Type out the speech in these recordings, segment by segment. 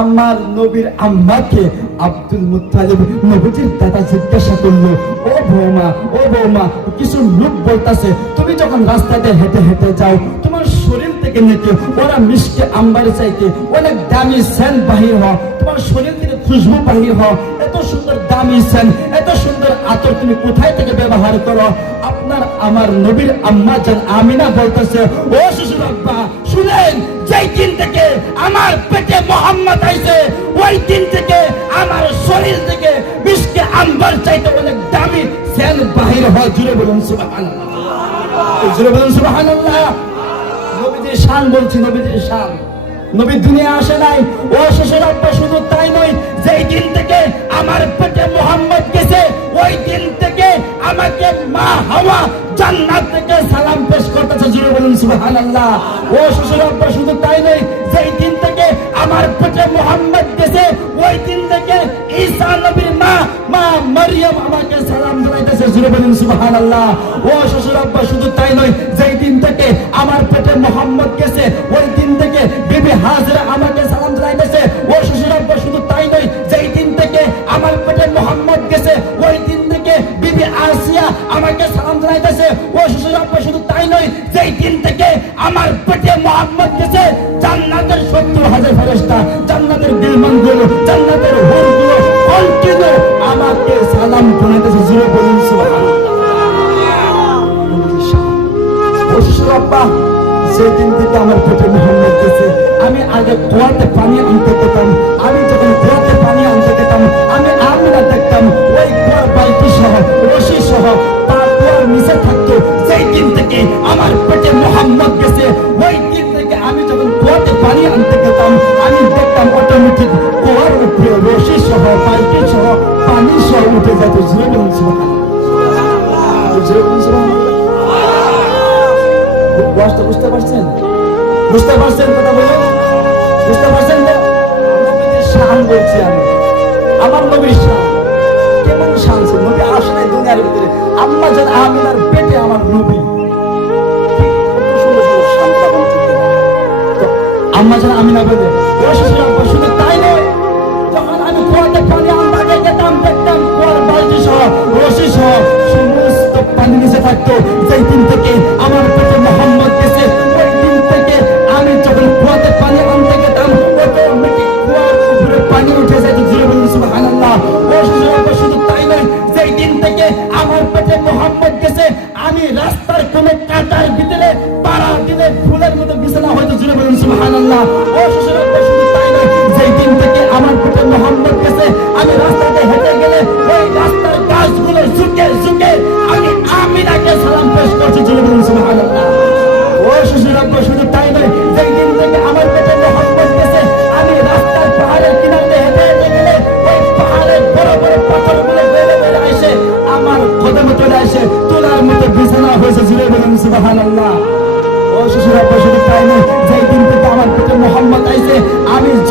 আমার নবীর আম্মাকে আব্দুল মুত্তালিব নবীজির দাদা জিজ্ঞাসা করল, ও বৌমা ও বৌমা, কিছু লোক বলতাছে, তুমি যখন রাস্তাতে হেঁটে হেঁটে যাও, তোমার শরীর থেকে নাকি ওরা মিষ্টি আম্বার চাইতে অনেক দামি সেন বাহির হও, তোমার শরীর থেকে খুশবু বাহির হও, এত সুন্দর দামি সেন, এত সুন্দর আতর তুমি কোথায় থেকে ব্যবহার করো? আপনার আমার নবীর আম্মা জান আমিনা বলতেছে, ও শ্বশুর আব্বা, শুনেন, যেই দিন থেকে আমার মোহাম্মদ আইছে, ওই দিন থেকে আমার শরীর থেকে মিষ্টি আম্বার চাইতে অনেক দামি সেন বাহির হয়। জুড়ে বলুন, সুবহানাল্লাহ। জুড়ে বলুন, সুবহানাল্লাহ। নবীজির শান বলছি, নবীজির শান। নবী দুনিয়া আসে নাই, ও শ্বশুর আব্বা শুধু তাই নয়, যেই দিন থেকে আমার পেটে মোহাম্মদ গেছে, ওই দিন থেকে আমাকে মা হাওয়া জান্নাত থেকে সালাম পেশ করতেছে। জুড়ে বলুন, সুবহানাল্লাহ। ও শ্বশুর আব্বা শুধু তাই নয় আমার পেটে মোহাম্মদ গেছে ওই দিন থেকে ঈসা নবীর মা মা মারিয়াম আমাকে সালাম জানাইতেছে। জুড়ে বলুন, সুবহানাল্লাহ। ও শ্বশুর আব্বা, শুধু তাই নয়, যেই দিন থেকে আমার পেটে মোহাম্মদ গেছে, ওই দিন থেকে বিবি হাজরা আমাকে সালাম জানাইতেছে। ও শ্বশুর আব্বা, শুধু তাই নয়, যেই দিন থেকে আমার পেটে মোহাম্মদ গেছে, ওই দিন থেকে বিবি আসিয়া আমাকে সালাম জানাইতেছে। ও শ্বশুর আব্বা, শুধু তাই নয়, যেই দিন থেকে আমার পেটে মোহাম্মদ গেছে ফেরেস্তা জান্নাতের বিলমানগুলো জান্নাতের হোরগুলো কন্টিনিউ আমাকে সালাম জানাইতেছে জিরো বলুন সেদিন থেকে আমার পেটে আমি আগে পানি আনতে যেতাম, আমি যখন পানি আনতে যেতাম, আমি দেখতাম, ওই সহ, রশি সহ পা কুয়ার থাকতো। সেই দিন থেকে আমার পেটে মোহাম্মদ গেছে বয়সটা বুঝতে পারছেন? বুঝতে পারছেন কথা বলুন বুঝতে পারছেন শান বলছি আমি। আমার নবীর শান। কেমন শান ছিল? নবী আসে নাই দুনিয়ার ভিতরে। আম্মা যেন আমিনার পেটে আমার নবী। আম্মা যেন বলে শুধু তাই যখন আমি কুয়াতে পানি যেতাম, দেখতাম কুয়ার বালতি সহ, রশি সহ সমস্ত পানি থাকতো। যেই দিন থেকে আমার পেটে আমার পেটে মোহাম্মদ তোলার মতো বিছানা হয়েছে জুড়ে বলুন সুবহানাল্লাহ। ও আব্বা শুধু তাই নয়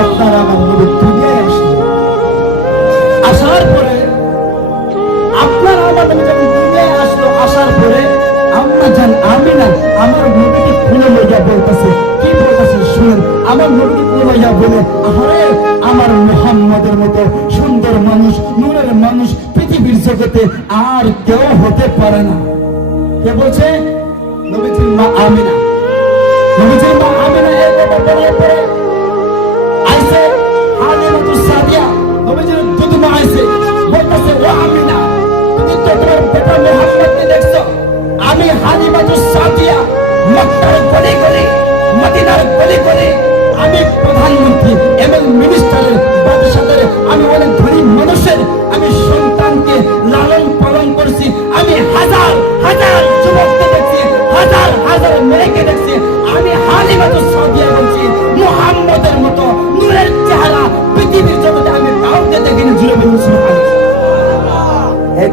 আপনারা আমার নবীর দুনিয়ায় আসলেন আসার পরে আপনার নবী যখন দুনিয়ায় আসলো, আসার পরে আমরা জান আমি না আমার নবীকে খুলে লইয়া বলতেছে, কি বলতেছে শুনেন, আমার নবীকে খুলে লইয়া বলে আরে আমার মোহাম্মদের মতো সুন্দর মানুষ, নূরের মানুষ, পৃথিবীর জগতে আর কেউ হতে পারে না। কে বলছে? নবীজির মা আমিনা। নবীজির মা আমিনা এর কথা বলার পরে আইসে হালিমাতু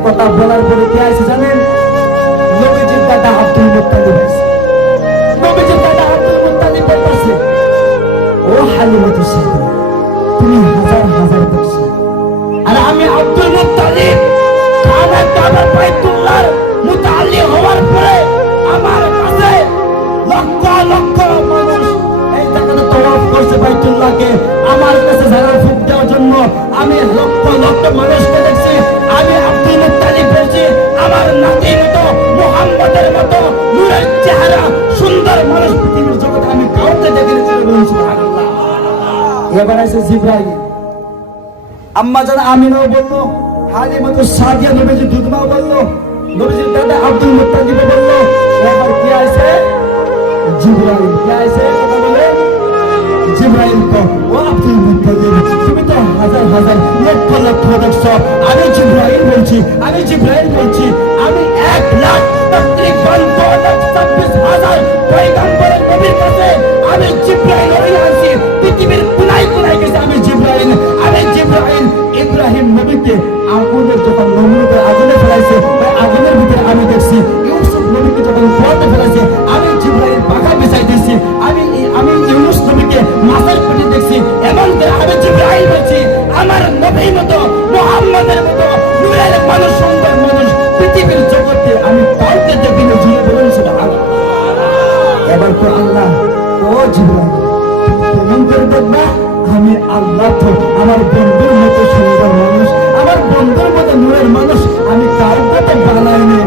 কথা বলার পরে কে আছে জানেন এবার আছে জিব্রাইল। আম্মা জান আমিনও বলল, হালিমাতু সাদিয়া নবীজি দুধমাও বলল, নবীজির দাদা আব্দুল মুত্তালিব বলল, এবার কি আছে? জিব্রাইল। কি আছে? কথা বলে। জিব্রাইল তো ও আব্দুল মুত্তালিব, তুমি তো হাজার হাজার লক্ষ লক্ষ দেখছ। আমি জিব্রাইল বলছি, আমি জিব্রাইল বলছি, আমি এক লাখ দু লাখ ছাব্বিশ হাজার পয়গম্বরের নবীর কাছে এবার তো আল্লাহ, ও জীবন কেমন করে দেখবা আমি আল্লাহ তো আমার বন্ধুর মতো সুন্দর মানুষ, আমার বন্ধুর মতো নূরের মানুষ, আমি কাউকে তো বানাই নিয়ে